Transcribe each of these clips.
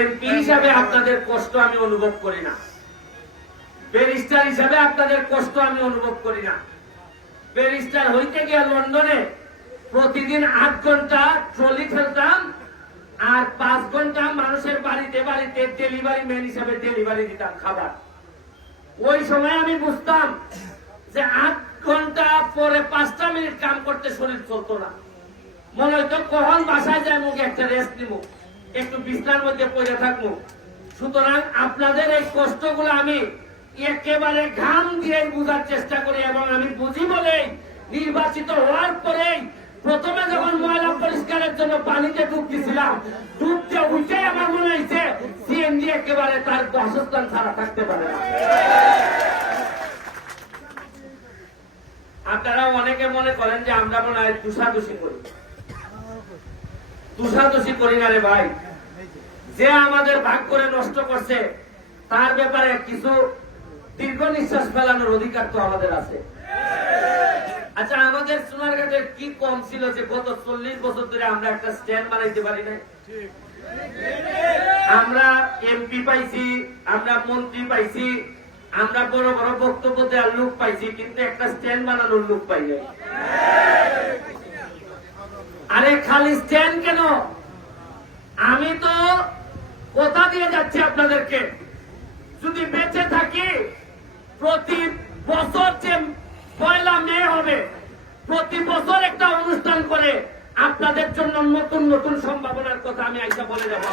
MP হিসাবে আপনাদের কষ্ট আমি অনুভব করি না, ব্যারিস্টার হিসাবে আপনাদের কষ্ট আমি অনুভব করি না। ব্যারিস্টার হইতে গিয়ে লন্ডনে প্রতিদিন 8 ঘন্টা ট্রলি ফেলতাম আর 5 ঘন্টা মানুষের বাড়িতে বাড়িতে ডেলিভারি ম্যান হিসাবে ডেলিভারি দিতাম খাবার। ওই সময় আমি বুঝতাম যে 8 ঘন্টা পরে 5টা মিনিট কাম করতে শরীর চলতো না। মনে হইতো কখন বাসায় যায় মুখে একটা রেস্ট নিব, একটু বিছনার মধ্যে পড়ে থাকবো। সুতরাং আপনাদের এই কষ্টগুলো আমি একেবারে ঘাম দিয়ে বুঝার চেষ্টা করি এবং আমি বুঝি বলেই নির্বাচিত হওয়ার পরেই প্রথমে যখন ময়লা পরিষ্কারের জন্য পানিতে ডুব দিয়েছিলাম, ডুবতে উঠে আমার মনে হয়েছে সিএনজি একেবারে তার বাসস্থান ছাড়া থাকতে পারে না। আপনারা অনেকে মনে করেন যে আমরা মনে হয় তুষাদুষি করি। তুষাদুষি করি না রে ভাই। যে আমাদের ভাগ করে নষ্ট করছে তার ব্যাপারে কিছু দীর্ঘ নিঃশ্বাস ফেলানোর অধিকার তো আমাদের আছে। আচ্ছা, আমাদের সোনারঘাটের কি কম ছিল যে গত 40 বছর ধরে আমরা একটা স্ট্যান্ড বানাইতে পারি নাই? আমরা এমপি পাইছি, আমরা মন্ত্রী পাইছি, আমরা বড় বড় বক্তব্য দেওয়ার লোক পাইছি, কিন্তু একটা স্ট্যান্ড বানানোর লোক পাই নাই। আরে খালি স্ট্যান্ড কেন? আমি তো কথা দিয়ে যাচ্ছি আপনাদেরকে, যদি বেঁচে থাকি প্রতি বছর যে 1 মে হবে, প্রতি বছর একটা অনুষ্ঠান করে আপনাদের জন্য নতুন নতুন সম্ভাবনার কথা আমি আইসা বলে যাব।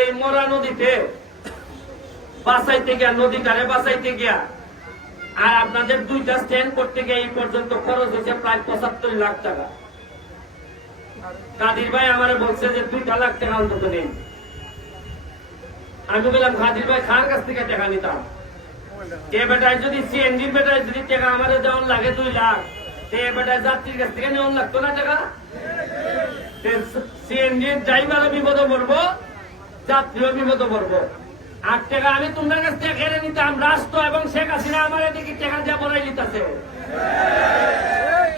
এই মরা নদীতে বাঁচাইতে গিয়া, নদীটারে বাঁচাইতে গিয়া আর আপনাদের 2টা স্ট্যান্ড করতে গিয়ে এই পর্যন্ত খরচ হয়েছে প্রায় 75 লাখ টাকা। কাদির ভাই আমারে বলছে যে 2 লাখ টাকা অন্তত নেই। আমি বললাম কাদির ভাই খান কাছ থেকে টাকা নিতাম, এ বেটায় যদি সিএনজি বেটায় যদি টাকা আমাদের দেওয়ার লাগে 2 লাখ, এ বেটায় যাত্রীর কাছ থেকে নেওয়ার লাগতো না টাকা? সিএনজির ড্রাইভারও বিপদে পড়বো, যাত্রীও বিপদে পড়বো। 8 টাকা আমি তোমার কাছ থেকে কেড়ে নিতাম, রাষ্ট্র এবং শেখ হাসিনা আমার এদিকে টাকা দিয়ে বলাই নিতেছে।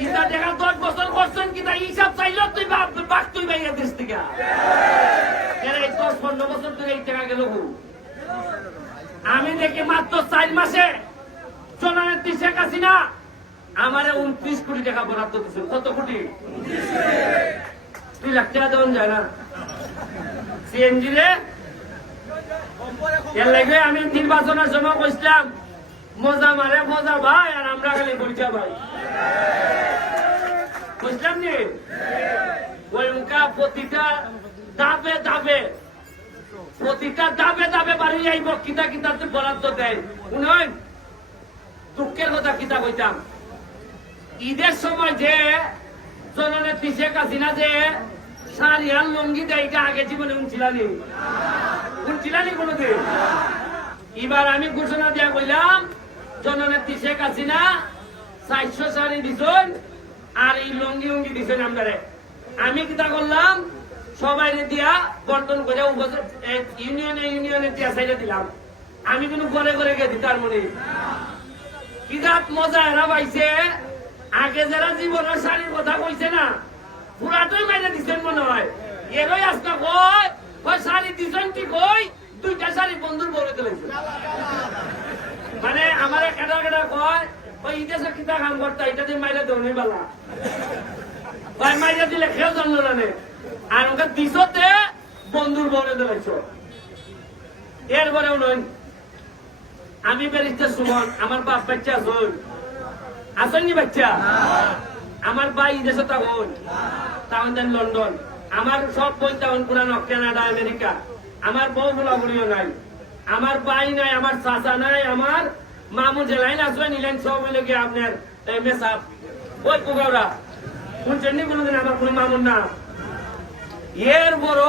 ইটা টাকা 10 বছর করছেন কিনা হিসাব চাইল তুই বাক তুই বাইরে দেশ থেকে। এই 10-15 বছর ধরে এই টাকা গেল। আমি দেখি মাত্র 4 মাসে জননেত্রী শেখ হাসিনা আমারে 29 কোটি টাকা বরাদ্দ দিচ্ছে। কত কোটি? 2 লাখ টাকা দেওয়া যায় না সিএনজি রে। এর লাগে আমি নির্বাচনের সময় কইছিলাম মজা মারে মজা ভাই, আর আমরা খালি বলছি ভাই। বুঝলাম নি? ওই মুখা প্রতিটা দাবে দাবে, প্রতিটা দাবে দাবে বাড়ি যাইব, কিতা কিতা বরাদ্দ দেয়। শুনুন, দুঃখের কথা কিতা কইতাম, ঈদের সময় যে জননেত্রী শেখ হাসিনা যে শাড়ি আর লুঙ্গি দেয়, এটা আগে জীবনে শুনছিলানি? শুনছিলানি কোনোদিন? এবার আমি ঘোষণা দিয়া কইলাম জননেত্রী শেখ হাসিনা 400 শাড়ি দিছেন আর এই লুঙ্গি উঙ্গি দিছেন আপনারে। আমি কিতা করলাম, সবাই দিয়া বন্টন করে ইউনিয়নে ইউনিয়নে দিয়া সাইডে দিলাম। আমি কিন্তু ঘরে ঘরে গিয়ে দিতার মনে কিতাব মজা এরা পাইছে। আগে যারা জীবনের শাড়ির কথা কইছে না, পুরাটাই মাইনে দিচ্ছেন মনে হয়। এরই আজকে কয় শাড়ি দিচ্ছেন কি কই 2টা শাড়ি বন্ধুর বলে দিলেছে। মানে আমার কেটা কেটা কয় ওই ইতিহাসে কিতা কাম করতা, এটা দিয়ে মাইরে দেওয়া বেলা ভাই, মাইরে দিলে খেয়েও জানলো না। আর ওকে দিশতে বন্ধুর বলে দিলেছ। এরপরেও নয়, আমি ব্যারিস্টার সুমন, আমার বাপ বাচ্চা আসেননি বাচ্চা, আমার ভাই দেশে তখন তাহলে লন্ডন, আমার সব বই তখন পুরানো কানাডা আমেরিকা, আমার বউ বুলাবুলিও নাই, আমার ভাই নাই, আমার চাচা নাই, আমার মামু জেলাইন আসবেন নিলেন সব মিলে গিয়ে আপনার মেসাপ ওই পুগাওরা শুনছেন নি কোনোদিন? আমার কোনো মামুন না। এর বড়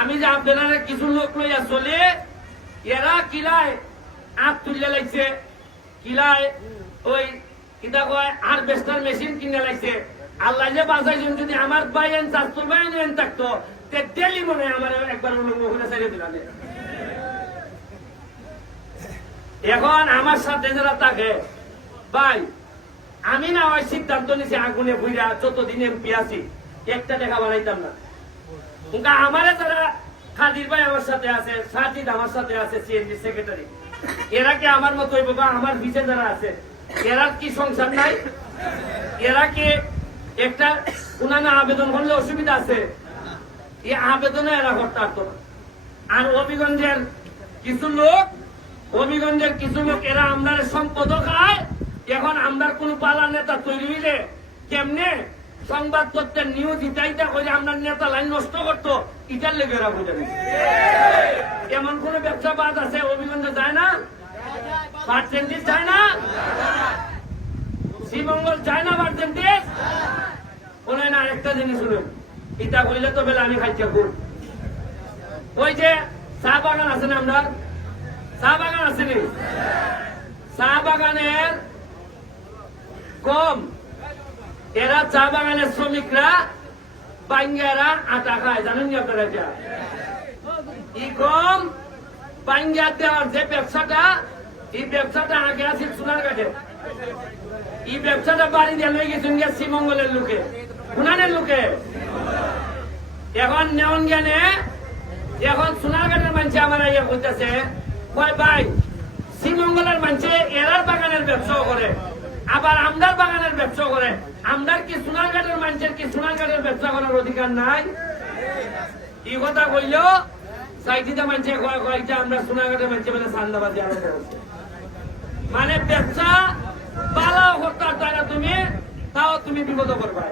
আমি যে আপনারা কিছু লোক লইয়া চলে, এরা কিলায় আপ তুলে লাগছে, কিলায় ওই কিতা কয় আর বেস্টার মেশিন কিনে লাগছে। আল্লাহ যে বাঁচাইছেন, যদি আমার বাইন চাষতো বাইন থাকতো ডেলি মনে আমার একবার ওখানে ছেড়ে দিলাম। এখন আমার সাথে যারা থাকে ভাই, আমি না ওই সিদ্ধান্ত নিছি আগুনে বুঝা যতদিন এমপি আছি একটা টাকা বানাইতাম না। আমারে যারা খাদির ভাই আমার সাথে আছে, সাজিদ আমার সাথে আছে, সিএনজি সেক্রেটারি, এরা কি আমার মতো বাবা আমার বিচে যারা আছে এরা কি সংসার নাই? এরা কি একটা উনানা আবেদন করলে অসুবিধা আছে? এই আবেদনে এরা করতে পারতো না। আর হবিগঞ্জের কিছু লোক এরা আমরার সম্পদ খায়। এখন আমরার কোন পালা নেতা তৈরি হইলে কেমনে সংবাদপত্রের নিউজ ইটাইটা করে আমরা নেতা লাইন নষ্ট করতো, ইটার লেগে এরা বুঝেন। এমন কোন ব্যবসা বাদ আছে হবিগঞ্জে যায় না? পার্সেন্টেজ যায় না? শ্রীমঙ্গল যায় না পার্সেন্টেজ? বলে না একটা জিনিস শুনুন, ইটা কইলে তো বেলা আমি খাইছি খুব। ওই যে চা বাগান আছে না, আমরা চা বাগান আছে নি, চা বাগানের কম এরা চা বাগানের শ্রমিকরা বাঙ্গারা আটা খায়, জানেন নি আপনারা? এটা ই কম বাঙ্গা দেওয়ার যে ব্যবসাটা, এই ব্যবসাটা আগে আছে সোনারঘাটে। এই ব্যবসাটা বাড়ি দিয়ে লয়ে গেছেন গিয়ে শ্রীমঙ্গলের লোকে, উনানের লোকে। এখন নেওয়ান জ্ঞানে এখন সোনারঘাটের মানুষে আমার ইয়ে করতেছে, ভাই শ্রীমঙ্গলের মানুষে এরার বাগানের ব্যবসাও করে, আবার আমদার বাগানের ব্যবসা করে। আমদার কি সোনারঘাটের মানুষের কি সোনারঘাটের ব্যবসা করার অধিকার নাই? এই কথা কইলেও সাইটিটা মানুষে কয়েকটা আমরা সোনারঘাটের মানুষে বলে সান্দাবাজি আরম্ভ করছে। মানে ব্যবসা পালাও করতে পারতো না তুমি, তাও তুমি বিপদ করবা।